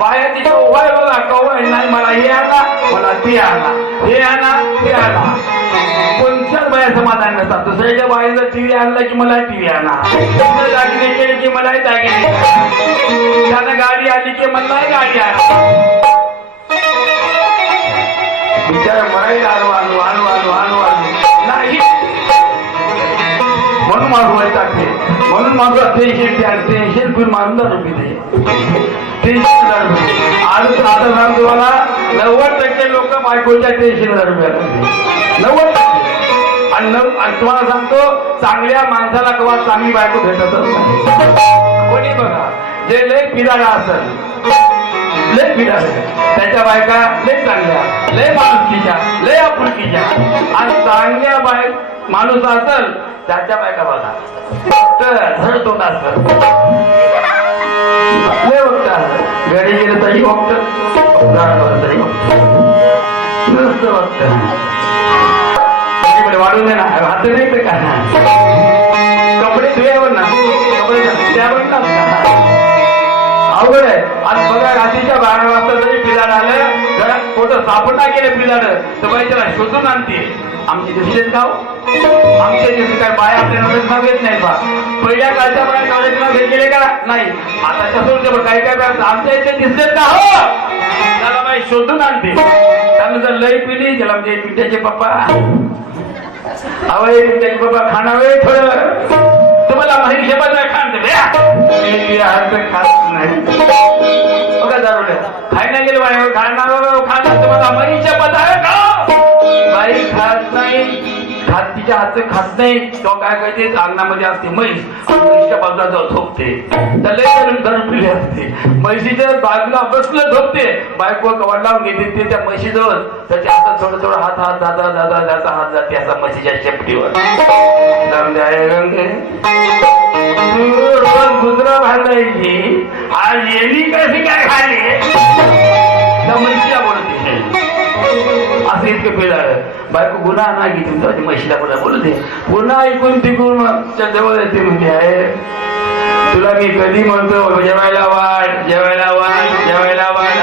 बाहेर तिथे उभा बघा. कवळ नाही मला हे आणा मला ते आणा. हे आणा ते आणा. कोणत्याच बाया समाधान नसतात दुसऱ्याच्या बाहेर टीव्ही आणला की मला टीव्ही आणा. दागिने केले की मला दागिने त्यानं गाडी आली की मला गाडी आणा. बिचारा मराठी आलो आलो आलो आलो आलो आलो नाही. म्हणून माणूस वाईट टाकते म्हणून माझं टेन्शन टेन्शन फिर मारून दारू पिते टेन्शन आज आता सांग तुम्हाला नव्वद टक्के लोक बायकोच्या टेन्शन दारू नव्वद टक्के आणि नव आणि तुम्हाला सांगतो चांगल्या माणसाला किंवा चांगली बायको भेटतच कोणी बघा जे लय पिराडा असेल लय पिराडा त्याच्या बायका लय चांगल्या लय माणुसकीच्या लय आपुलकीच्या आणि चांगल्या बाय माणूस असेल त्याच्या बायका बघा घरी गेलं तरी तरी वाढून दे ना. हात नाही तर का कपडे धुयावर ना. कपडे त्यावर ना. अवघड आहे. आज बघा रात्रीच्या बारा वाजता जरी पिलाड आलं घरात फोटो सापडा गेले पिलाड तर बाई त्याला शोधून आणते. आमचे दिसलेत का हो? आमच्या आमचे काय बाय आपल्या घेत नाही बा. पहिल्या काळच्या बाया नवऱ्याचं नाव घेत गेले का? नाही. आता कसं पण काही काय बाया आमच्या इथे दिसलेत का? हो! त्याला बाई शोधून आणते. त्यानंतर लई पिली त्याला म्हणजे पिठ्याचे पप्पा. अवय त्याचे पप्पा खाणावे थोडं तुम्हाला माहिती शपथ नाही खान खात नाही. बघा दारुड्या. खाय नाही गेले बाई खाणार खाणार तुम्हाला माहिती शपथ आहे तिच्या हातचं खात नाही तो काय करते? अंगणामध्ये असते म्हैस. म्हैसच्या बाजूला जाऊ झोपते. त्याला धरून धरून पिले असते. म्हैशीच्या बाजूला बसलं झोपते. बायको कवाड लावून घेते ते त्या म्हशीजवळ. त्याच्या हातात थोडं थोडं हात हात दादा दादा दादा हात जाते असा म्हशीच्या शेपटीवर. जाऊन द्या, गुजरा आज येणी कशी काय खाली? त्या म्हशीच्या बोलते. असं इतकं पिळालं बायको गुन्हा नाही की तुमचा म्हशीला पुन्हा बोलते पुन्हा ऐकून तिकून त्या जवळ येते म्हणजे आहे तुला मी कधी म्हणतो जेवायला वाट जेवायला वाट जेवायला वाट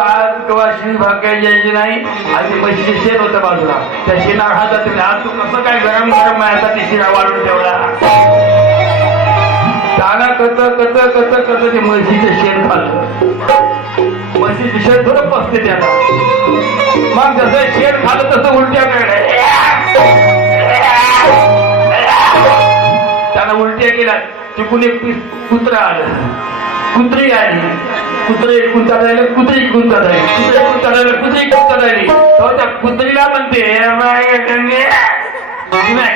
आज कवा भाकर यायची नाही. आणि म्हशीचे शेण होतं बाजूला. त्या शेणावर हात जाते आज तू कसं काय गरम गरम माझ्या ते शिना वाढून ठेवला? ताना कत कत कत कत ते म्हशीचे शेण खाल्लं. म्हशीचे शेण थोडं पसते त्याला. मग जसं शेण खालं तसं उलट्या त्यानं उलट्या केल्या तिकून एक कुत्रा आलं. कुत्री आली. कुत्रे कुंता राहिले कुत्री कुंता राहिली कुत्रे कुंता राहिले कुत्री कुंता राहिली तो त्या कुत्रीला म्हणते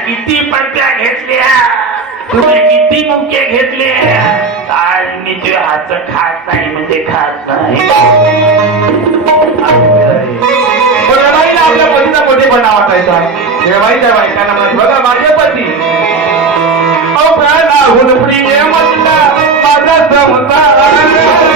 किती पट्ट्या घेतल्या? तुम्ही किती मुके घेतले? आज मी तुझ्या हात खात नाही म्हणजे खात नाही. पतीचा मोठेपणा वाटायचा रेवाईच्या बायकांना म्हणत बघा माझे पती. अहो प्राणाहून प्रिय म्हणता माझा समजा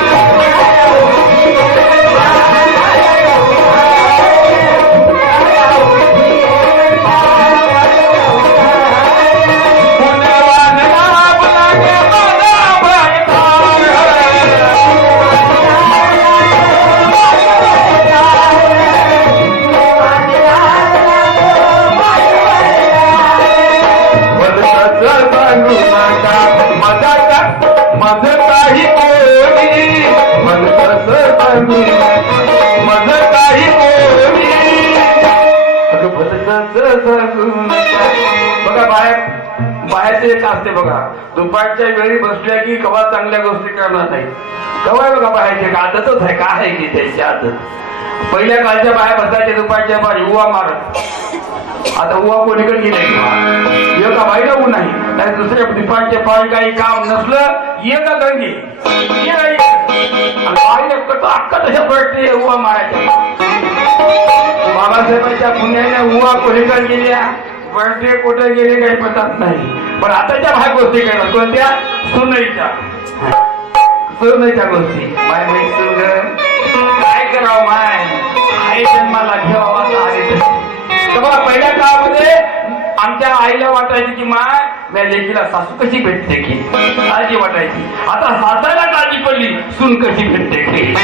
बाहेर बाहेरचे एक असते बघा दुपारच्या वेळी बसल्या की कवा चांगल्या गोष्टी करणार नाही. कवा बघा बाहेरचे आदतच आहे काय आहे की त्यांची आदत? पहिल्या काळच्या बाहेर बसायचे दुपारच्या बाहेर युवा मारत. आता उवा कोणीकडे गेले ये का बाहेर जाऊ नाही नाही दुसऱ्या दुपारचे पाळी काही काम नसलं ये का गंगे ये ना, ये. पडते उवा मारायच्या बाबासाहेबांच्या पुण्याने उवा कोणीकडे गेल्या बर्थडे कुठे गेले काही पटत नाही. पण आताच्या भाग गोष्टी करणार. कोणत्या? सुनईच्या. सुनईच्या गोष्टी. माय माहिती सुन काय करावं माय? आई जन्माला घ्यावा तेव्हा पहिल्या काळामध्ये आमच्या आईला वाटायची की माय मी लेकीला सासू कशी भेटते की? काळजी वाटायची. आता सासायला काळजी पडली सून कशी भेटते की?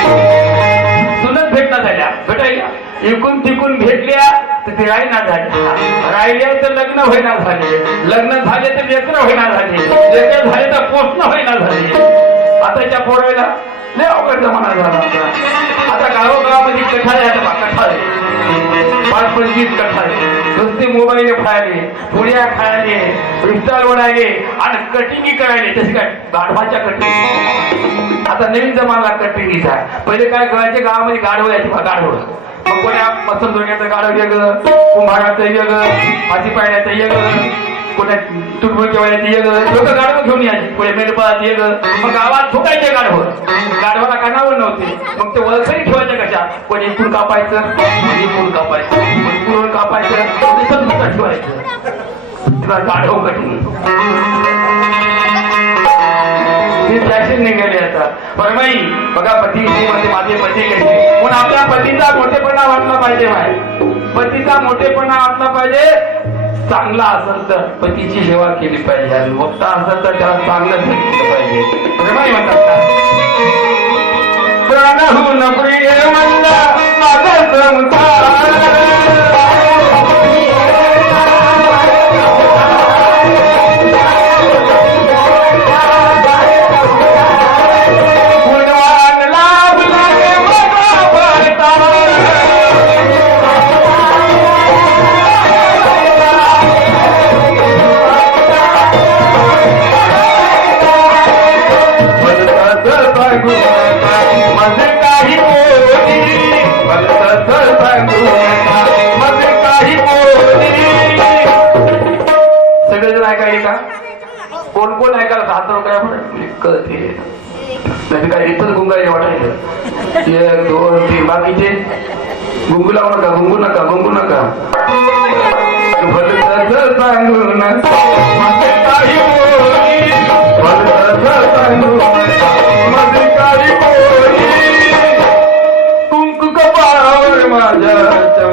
सुनच भेटना झाल्या. भेटायला. इकून तिकून भेटल्या तर ते राहीना झाल्या राहिल्या तर लग्न होईना झाले. लग्न झाले तर लेकरं होईना झाले. लेकर झाले तर पोचणं होईना झाले. आताच्या पोरवेला लय अवघड जमाना झाला आता. आता गावोगावामध्ये कठाळे आता कथा कठाळे पाच पंचवीस कठाळे नुसते मोबाईल खायले पुड्या खायले विस्तार ओढायले आणि कटिंगी करायले. तसे काय गाढवाच्या कटिंग आता नवीन जमाना कटिंगीचा पहिले काय करायचे? गावामध्ये गाढव यायचे बा कोण्या मसन धुण्याचं गाढव वेगळं कुंभाराचं वेगळं हाती पाळण्याचं वेगळं कोण्या तुटबुळच्या वयाचं वेगळं लोक गाढव घेऊन यायची. कोणी मेलपाळाचं एक मग गावात ठोकायचे गाढव. गाढवाला कानावर नव्हते. मग ते वळखरी ठेवायचे कशा? कोणी इकडून कापायचं कोणी इकडून कापायचं इकडून कापायचं कोणी ठेवायचं. तुला गाढव कठीण. ही निघाले निघाली आता. परमाई बघा पती म्हणते माझे पती कसे पण आपल्या पतीचा मोठेपणा वाटला पाहिजे माय. पतीचा मोठेपणा वाटला पाहिजे. चांगला असेल तर पतीची सेवा केली पाहिजे. आणि वक्ता असेल तर त्याला चांगलं सांगितलं पाहिजे. परमाई म्हणतात का? प्राणहून प्रिय म्हणला माझा संसार. नाही काय इथंच गुंगायला वाटायचं एक दोन तीन बाकीचे. गुंगू लावू नका गुंगू नका गुंगू नका. सांगू नका